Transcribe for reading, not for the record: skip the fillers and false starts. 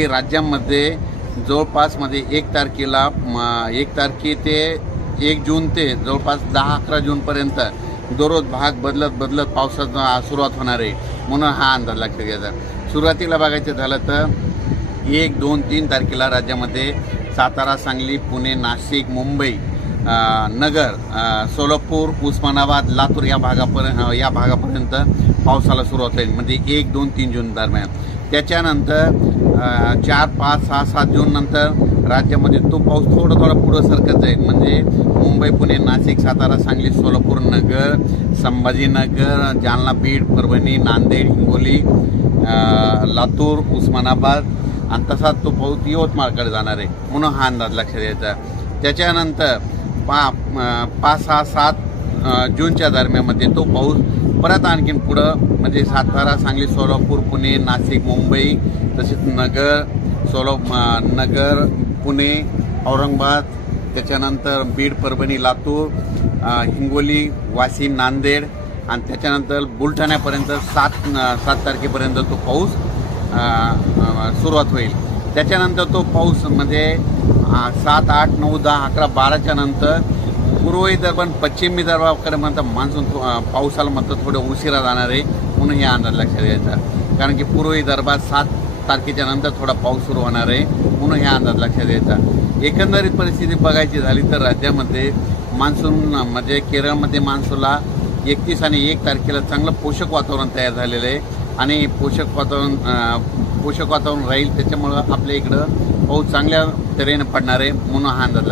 की राज्यामध्ये जवळपास 1 तारखेला 1 तारखे ते 1 जून ते जवळपास 10-11 जूनपर्यंत दररोज भाग बदलत पावसाचा सुरुवात होणार आहे म्हणून हा अंदाज लक्षात घ्यायचा। सुरुवातीला बघायचं झालं तर 1, 2, 3 तारखेला राज्यामध्ये सातारा, सांगली, पुणे, नाशिक, मुंबई, नगर, सोलापूर, उस्मानाबाद, लातूर या भागापर्यंत पावसाला सुरुवात होईल, म्हणजे 1, 2, 3 जून दरम्यान। त्याच्यानंतर 4, 5, 6, 7 जून नंतर राज्यामध्ये तो पाऊस थोडा पुढं सरकत जाईल, म्हणजे मुंबई, पुणे, नाशिक, सातारा, सांगली, सोलापूर, नगर, संभाजीनगर, जालना, बीड, परभणी, नांदेड, हिंगोली, लातूर, उस्मानाबाद आणि तसाच तो पाऊस यवतमाळकडे जाणार आहे म्हणून हा अंदाज लक्षात द्यायचा। त्याच्यानंतर 5, 6, 7 जूनच्या दरम्यानमध्ये तो पाऊस परत आणखीन पुढं, म्हणजे सातारा, सांगली, सोलापूर, पुणे, नाशिक, मुंबई, तसेच नगर, पुणे, औरंगाबाद, त्याच्यानंतर बीड, परभणी, लातूर, हिंगोली, वाशिम, नांदेड आणि त्याच्यानंतर बुलढाण्यापर्यंत 7 तारखेपर्यंत तो पाऊस सुरुवात होईल। त्याच्यानंतर तो पाऊस म्हणजे 7, 8, 9, 10, 11, 12च्या नंतर पूर्व विदर्भ आणि पश्चिम विदर्भाकडे म्हणतात मान्सून पावसाला म्हणतात थोडं उशिरा जाणार आहे म्हणून हे अंदाज लक्षात घ्यायचा, कारण की पूर्व विदर्भात 7 तारखेच्या नंतर थोडा पाऊस सुरू होणार आहे म्हणून हे अंदाज लक्षात घ्यायचा। एकंदरीत परिस्थिती बघायची झाली तर राज्यामध्ये मान्सून म्हणजे केरळमध्ये मान्सूनला 31 आणि 1 तारखेला चांगलं पोषक वातावरण तयार झालेलं आहे आणि पोषक वातावरण राहील, त्याच्यामुळं आपल्या इकडं पाऊस चांगल्या तऱ्हेने पडणार आहे म्हणून हा अंदाज